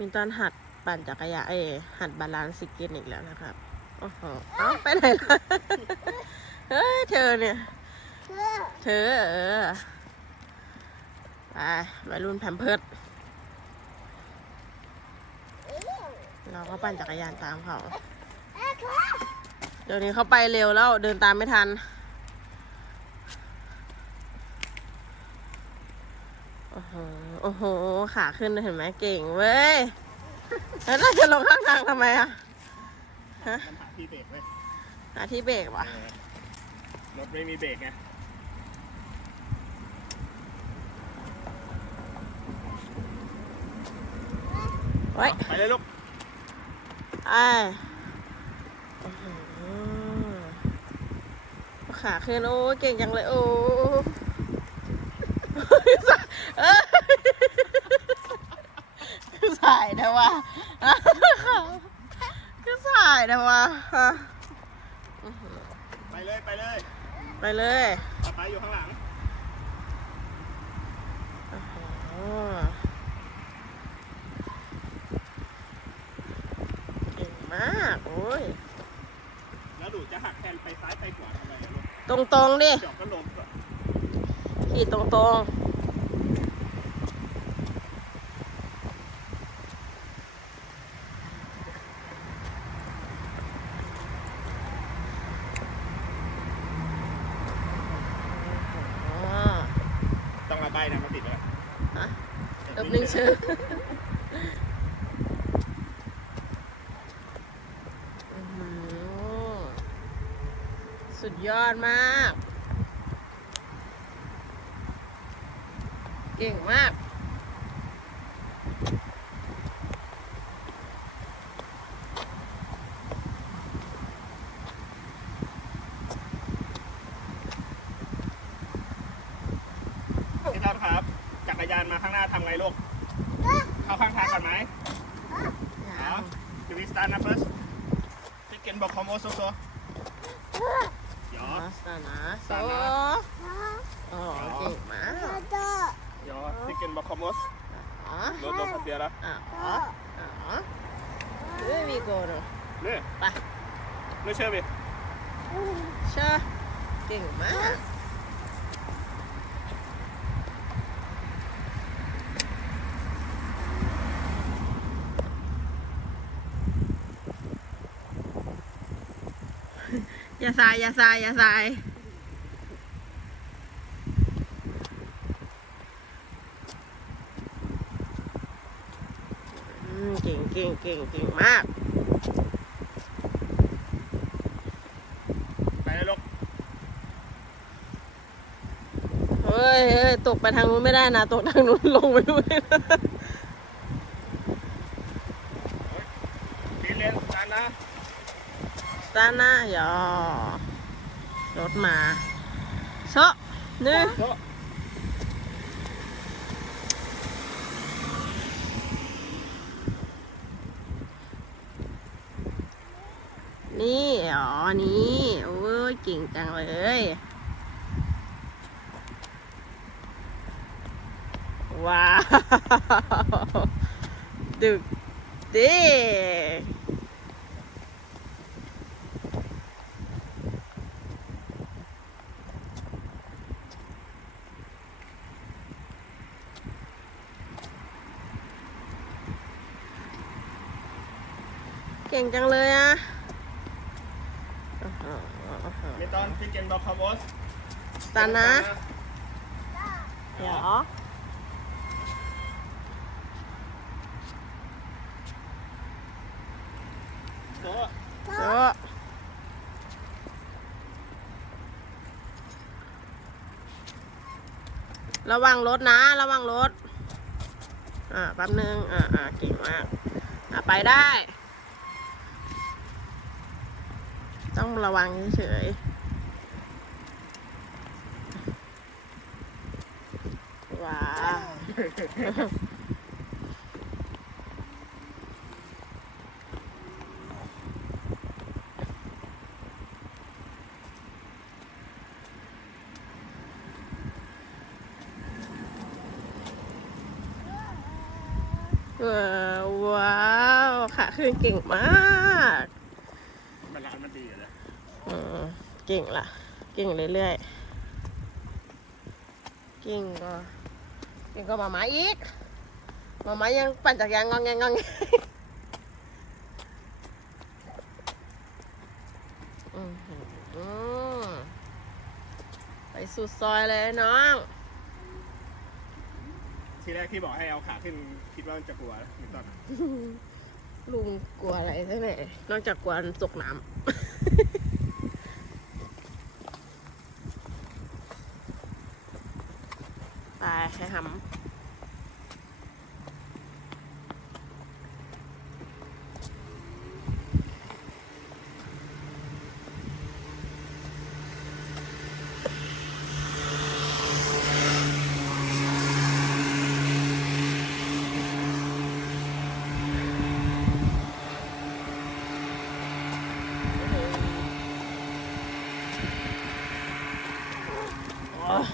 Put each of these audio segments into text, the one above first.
มินตันหัดปั่นจักรยานเอหัดบาลานซ์สกินอีกแล้วนะครับโอ้โหเอาไปไหนล่ะเฮ้ยเธอเนี่ย เธอเออไปวัยรุ่นแพมเพิร์ดเราก็ปั่นจักรยานตามเขา เดี๋ยวนี้เขาไปเร็วแล้วเดินตามไม่ทัน โอ้โห โอ้โห ขาขึ้นเลยเห็นไหมเก่งเว้ย แล้วเราจะลงข้างทางทำไมอะฮะมันหาที่เบรกไว้ยหาที่เบรกวะเออรถไม่มีเบรกไงไว้ยไปเลยลูกไอ้โอ้โหขาขึ้นโอ้ยเก่งจังเลยโอ้เอ้ ยสายนะวะก็สายนะวะฮะไปเลยไปเลย ไปเลยป้าไปอยู่ข้างหลังโอ้โหเก่งมากโอ้ย แล้วดูจะหักแทนไปซ้ายไปขวาทำไมอะลูกตรงตรงๆดิเดี๋ยวก็ล้มก่อน ขี่ตรงตรงๆอ๋อ ต้องเอาใบนะมาติดไว้ ฮะ ลบหนึ่งชื่ออื้อหือสุดยอดมาก เก่งมาก พี่ต้นครับ จักรยานมาข้างหน้าทำไงลูก เข้าข้างทางก่อนไหมเอาดูวิสตาร์นะเฟิร์สพี่ เกนบอกคอมโอโซโซยอมาสนะโซสานะโอ้เก่งมากยอพี่เกนบอกคอมโอสอ๋อโลโลพัสเซียละอ๋ออ๋อเฮ้ยมีโกโนนี่ไปไม่เชื่อพี่เชื่อเก่งมาก อย่าสายอย่าสายอย่าสายอืมเก่งเก่งเก่งเก่งมาก ไปเลยลูกเฮ้ยเฮ้ยตกไปทางนู้นไม่ได้นะ ตกทางนู้นลงไปด้วยนะพี่เรียนกันนะ ตาหน้าหยอรถมาโซะนี่โซนี่อ๋อ นี่โอ้ยเก่งจังเลยว้าว ดึกดิ เก่งจังเลยอะโอ้โหโอ้โหมีตอนพี่เกนบอกคอมโอสตานะเดี๋ยวโซโอ้ระวังรถนะ ระวังรถ อ่า แป๊บนึง อ่าอ่าเก่งมาก อ่าไปได้ ต้องระวังเฉยว้าวว้าว ขาขึ้นเก่งมาก ดีอยู่เลยอืมเก่งล่ะเก่งเรื่อยๆเก่งก็เก่งก็มามาอีกมามายังปั่นจักรยานงองแงงงองแงอื้อหือไปสุดซอยเลยน้อง ทีแรกที่บอกให้เอาขาขึ้นคิดว่ามันจะกลัวมินตัน ลุงกลัวอะไรใช่ไหมนอกจากกลัวตกน้ำไปให้ทำโอ้ย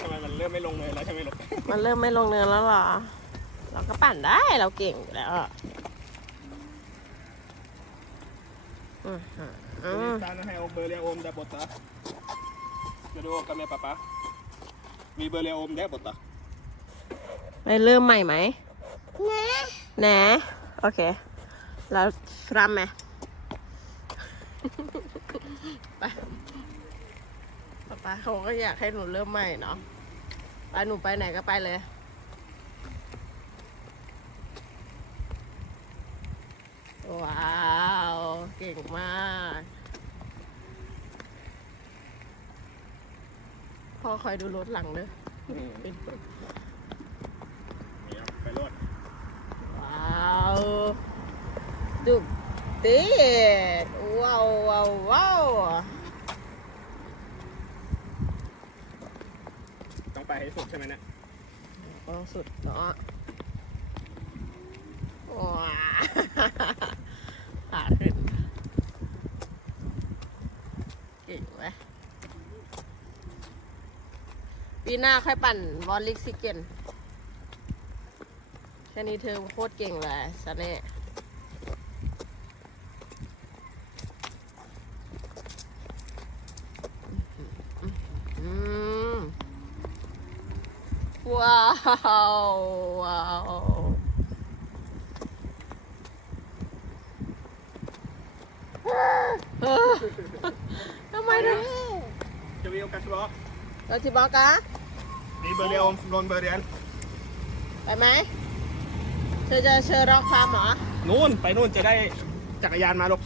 ทำไมมันเริ่มไม่ลงเลยแล้วใช่ไหมลูก มันเริ่มไม่ลงเนินแล้วเหรอ เราก็ปั่นได้เราเก่งอยู่แล้วอะอือหืออืม Stanna här och börja om där borta. Ska du åka med pappa? Vi börjar om där borta. ไปเริ่มใหม่ไหมแหนโอเค เราฟรัมไหม ไปป๊าป๊าเขาก็อยากให้หนูเริ่มใหม่เนาะ ไปหนูไปไหนก็ไปเลย ว้าว เก่งมาก พ่อคอยดูรถหลังเด้อเป็น Ja, förlåt. ว้าวดุกดิว้าวว้าวว้าว ต้อง ไปให้สุดใช่ไหมเนี่ยต้องสุดเนาะว้าขาขึ้นเก่งไหมปีหน้าค่อยปั่นวอลลิกซิเกนแค่นี้เธอโคตรเก่งเลยซะเน่อืม ว้าวว้าวเออทำไมถึง Ska vi åka tillbaka? เราที่บอกอะ Vi börjar om från början. ไปไหมเธอจะเชิญร็อกฟาร์มเหรอ นู่นไปนู่นจะได้จักรยานมาลูก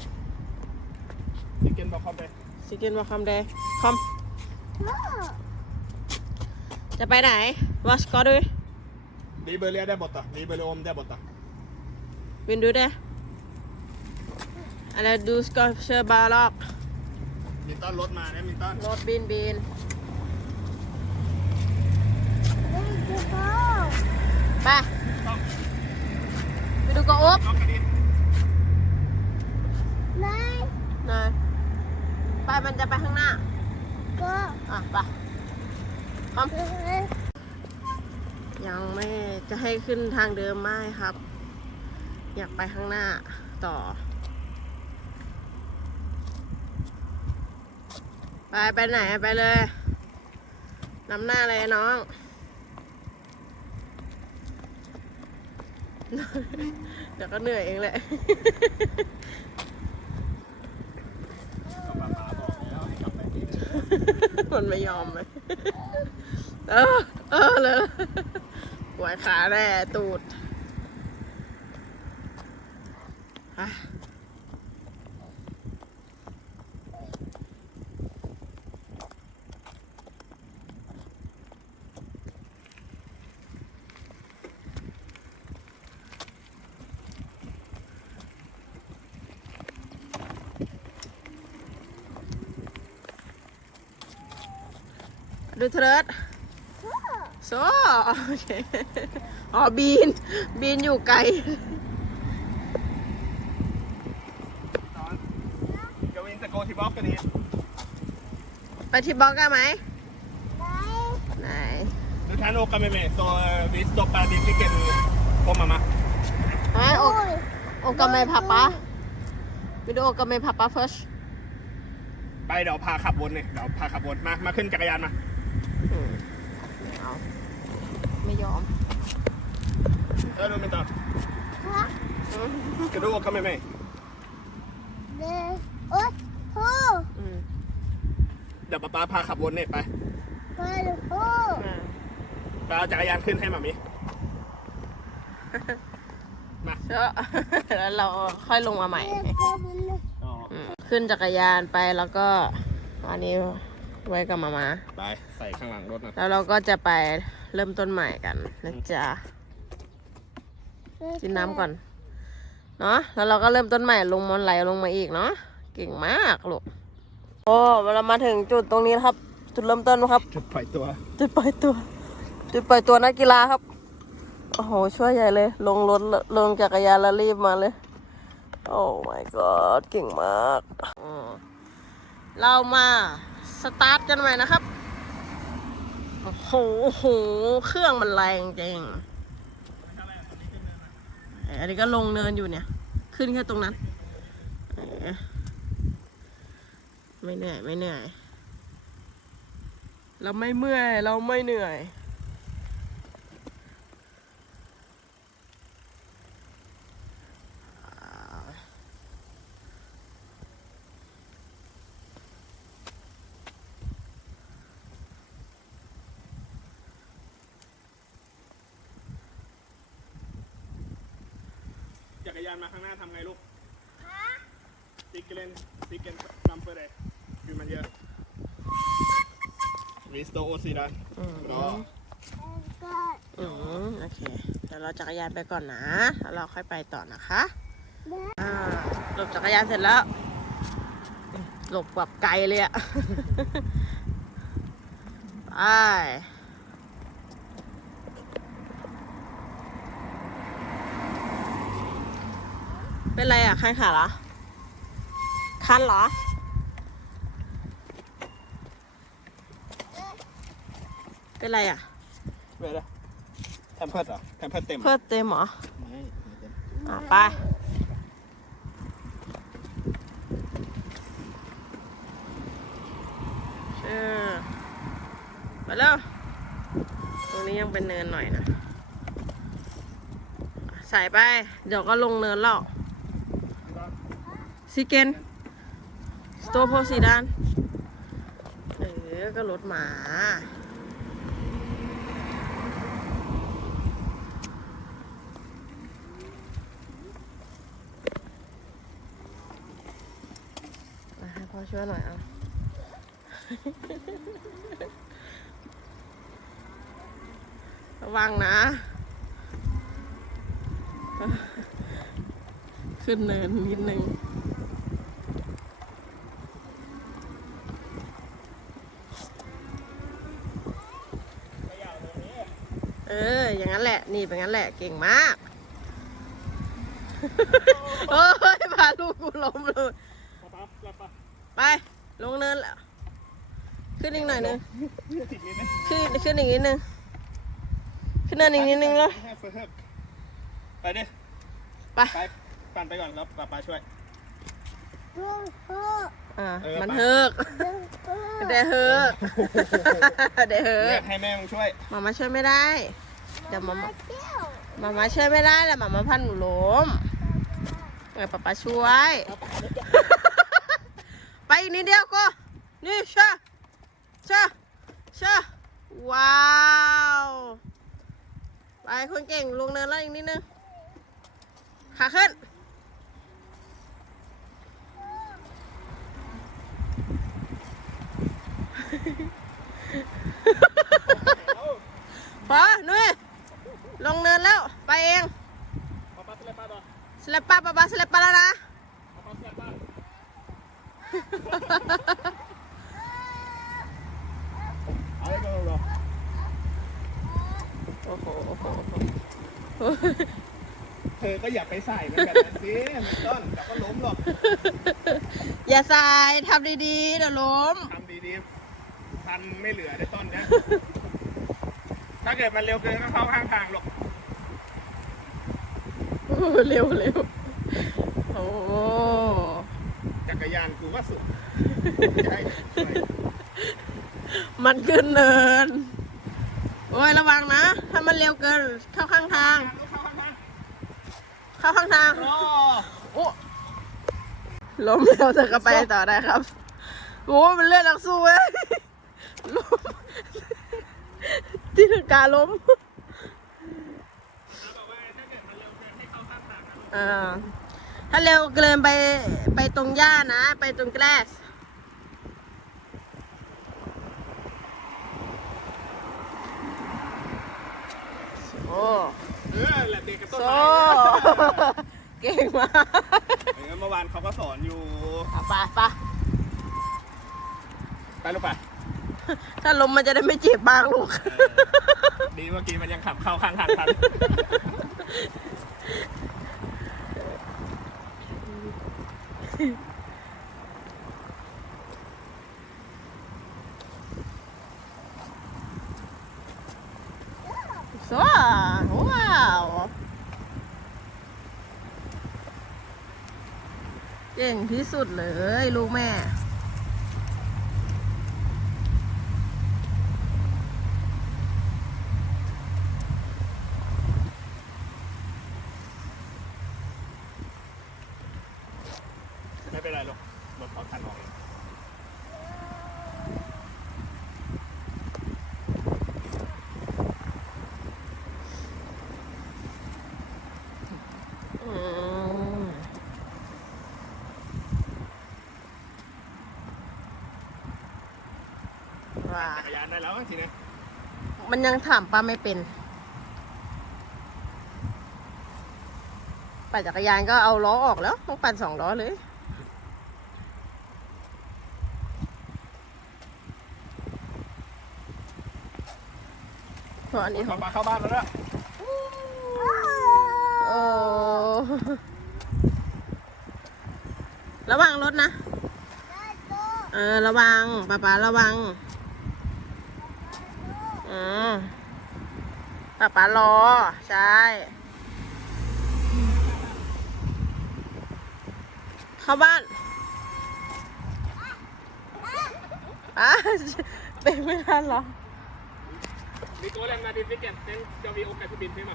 พี่เกนบอกเขาไป สิกินมาคำเดย์คอม จะไปไหนวอชก็ดู Vi börjar där borta. Vi börjar om där borta. วินดูเด้อะไรดูสกอเชอร์บาร์ล็อกมินตันรถมานะมินตันรถบินบิน ไปต้องไปดูกระอบล็อกกันดินายไปมันจะไปข้างหน้า อะไป พร้อมยังไม่จะให้ขึ้นทางเดิมไม่ครับ อยากไปข้างหน้าต่อ ไปไปไหนไปเลยนำหน้าเลยน้อง เดี๋ยวก็เหนื่อยเองแหละก็ป้าป๋าบอกแล้วให้กลับไปที่เดิมมันไม่ยอมเลย เออ เออเลยปวดขาแน่ตูดอะ ดูเถิดโซ่โอเคอ๋อบีน บีนอยู่ไกล Ska vi inte gå tillbaka dit? ไปที่บล็อกได้ไหม ไหน Du kan åka med mig så eh, vi stoppar din cykel på mamma. กับแม่พับปะวิดีโอกับแม่พับปะ first ไปเดี๋ยวพาขับวนเนี่ยเดี๋ยวพาขับวนมา มาขึ้นจักรยานมา อืมไม่เอา ไม่ยอมเออดูไม่ต้องอืมกระดูกก็ไม่ไม่อืมเดี๋ยวป๊าป๊าพาขับวนเนี่ยไปอ่าไปเอาจักรยานขึ้นให้มามิมาเจ้าแล้วเราค่อยลงมาใหม่ อ๋อ อืมขึ้นจักรยานไปแล้วก็อันนี้ไว้กับมามา ไป ใส่ข้างหลังรถนะ แล้วเราก็จะไป เริ่มต้นใหม่กันนะจ๊ะกินน้ำก่อน เนาะแล้วเราก็เริ่มต้นใหม่ลงมันไหลลงมาอีกเนาะเก่งมากลูกโอ้เรามาถึงจุดตรงนี้นะครับ จุดเริ่มต้นนะครับ จุดปล่อยตัว จุดปล่อยตัว จุดปล่อยตัวนักกีฬาครับโอ้โหช่วยใหญ่เลย ลงรถแล้วลงจักรยานแล้วรีบมาเลย โอ้ my god เก่งมากอืมเรามาสตาร์ทกันใหม่นะครับ โอ้โหโอ้โห เครื่องมันแรงจริง อันนี้ก็ลงเนินอยู่เนี่ย ขึ้นแค่ตรงนั้น ไม่เหนื่อย ไม่เหนื่อย เราไม่เมื่อย เราไม่เหนื่อย จักรยานมาข้างหน้าทำไงลูกติ๊กเล่นติ๊กเกนนัมเปอร์เลยคือมันเยอะวิสโตโอซีดันอืมรออืมโอเคเดี๋ยวเราจักรยานไปก่อนนะแล้วเราค่อยไปต่อนะคะอ่าหลบจักรยานเสร็จแล้วหลบแบบไกลเลยอะ ไป เป็นไรอะ คันขาเหรอ คันเหรอ เป็นไรอะเวลาแทมเพิร์ดเหรอแทมเพิร์ดเต็มเพิ่มเต็มเหรอไม่ไม่เต็มอะไป เออไปแล้วตรงนี้ยังเป็นเนินหน่อยนะ ใส่ไป เดี๋ยวก็ลงเนินแล้ว ซิเกนสโตโพสีดานเออ ก็รถหมา มาให้พ่อช่วยหน่อยเอาระวังนะ ขึ้นเนินนิดนึง เอออย่างนั้นแหละ นี่เป็นงั้นแหละ เก่งมาก โอ้ยพาลูกกูล้มเลยป๊าป๊าป๊าป๊าไปลงเนินแล้ว ขึ้นอีกหน่อยหนึงติดนิดนึง ขึ้นขึ้นอีกนิดนึง ขึ้นเนินอีกนิดนึงแล้วให้เฟิร์กไปดิ ไป ไปปั่นไปก่อนแล้วป๊าป๊าช่วย อ่าเออมันไปเฮิกเดยวเฮิกเดยวเฮิเรียกกให้แม่มึงช่วยมามาช่วยไม่ได้ เดี๋ยวมามามามาช่วยไม่ได้แหละมามาพันหนูล้มเปิดป๊าป๊าช่วย ไปอีกนิดเดียวก็นี่เช่าเช่าเช่าว้าวไปคนเก่งลงเนินแล้วอีกนิดนึงขาขึ้นพอนุ้ยลงเนินแล้ว ไปเองป๊าป๊าสเลปป้าต่อสลับป้าป้าป้าสลับป้าแล้วนะป๊าป๊าสเลปป้าเอาไปก่อนรอโอ้โหโอ้โหเธอก็อย่าไปใส่มันแบบนั้นสิมันต้นเดี๋ยวก็ล้มหรอกอย่าสายทำดีๆเดี๋ยวล้มทำดีๆพันไม่เหลือได้ต้นเนี้ยถ้าเกิดมันเร็วเกินก็เข้าข้างทางหรอก เร็วเร็วอ้จักรยานกูว่าสุดใช่ใช่มันขึ้นเนิน โอ้ยระวังนะ ถ้ามันเร็วเกินเข้าข้างทาง เข้าข้างทางเข้าข้างทางโอ้โอ้ล้มแล้วจะก็ไปต่อได้ครับ โอ้มันเล่นนักสู้เว้ยล้มที่ถึงการล้ม อ่าถ้าเร็วเกินไปไปตรงหญ้านะ ไปตรงแกลสโอ้เออแหละเด็กกับต้นโซ่ไม้เก่งมากเออเมื่อวานเขาก็สอนอยู่อะไปไปไปลูกไปถ้าลมมันจะได้ไม่เจ็บบ้างลูกเออดีเมื่อกี้มันยังขับเข้าข้างทางทัน สวยว้าว เก่งที่สุดเลยลูกแม่ ไม่เป็นไรลูกรถเขาทันออกเอง อืมว้า จักรยานได้ แล้วทีนี้มันยังถามป้าไม่เป็นปั่นจักรยานก็เอาล้อออกแล้ว ต้องปั่นสองล้อเลยเพราะอันนี้ขขัอบงมาเข้าบ้านแล้วนะโอ้ระวังรถนะ เออ ระวังป้าป๋าระวัง อืมป้าป๋ารอ ใช่เข้าบ้านอะเป็นไม่ทันเหรอมีตัวแรงมาดิฟิกเกตเต้นจะมีโอกาสที่บินใช่ไหม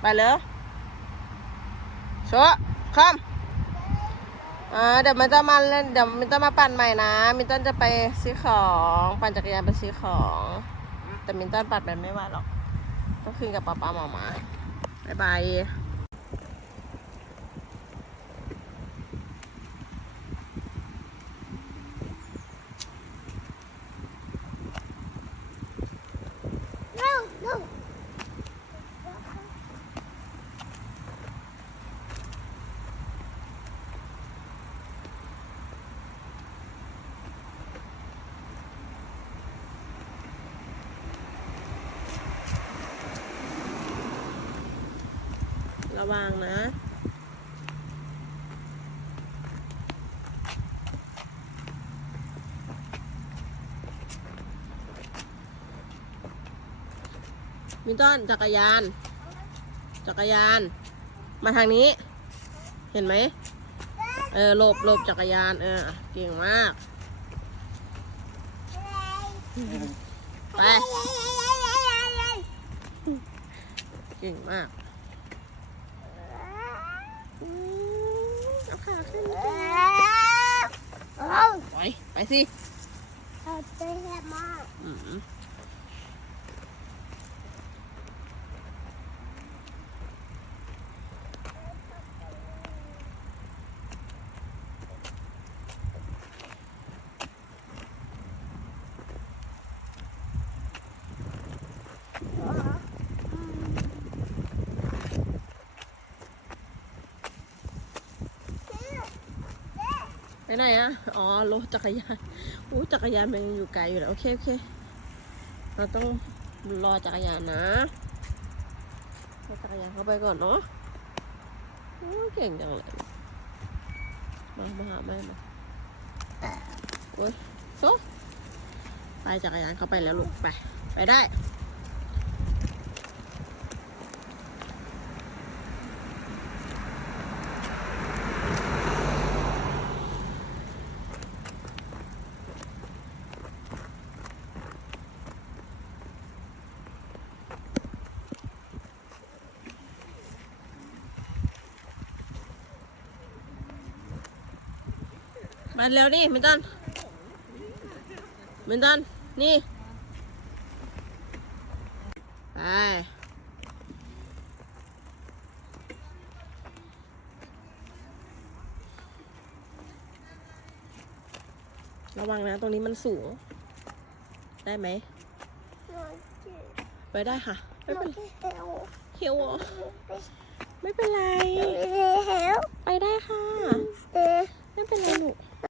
ไปเลยโชว์คอม อ่าเดี๋ยวมันจะมาเล่นเดี๋ยวมินจะมาปั่นใหม่นะมินตันจะไปซื้อของปั่นจักรยานไปซื้อของ แต่มินตันปั่นไปไม่ไหวหรอกต้องคืนกับป๊าป๊าหมอมาบายบาย ระวังนะมินตันจักรยาน จักรยาน มาทางนี้ เห็นไหม เออหลบหลบจักรยาน เออ เก่งมาก ไป เก่งมากอืม เอาขาขึ้นไป ไปสิอืม ไปไหนอะอ๋อรถจักรยานอู้จักรยานมันอยู่ไกลอยู่แล้วโอเคโอเค เราต้องรอจักรยานนะรอจักรยานเข้าไปก่อนเนาะโอ้เก่งจังเลย มามาหาแม่มาโอ้ยโซไปจักรยานเข้าไปแล้วลูกไป ไปได้ มาเร็วนี่มินตันมินตันนี่ ไป ระวังนะ ตรงนี้มันสูง ได้ไหม ไปได้ค่ะ ไม่เป็นเฮียวเหรอไม่เป็นไร ไปได้ค่ะ ไม่เป็นไรลูก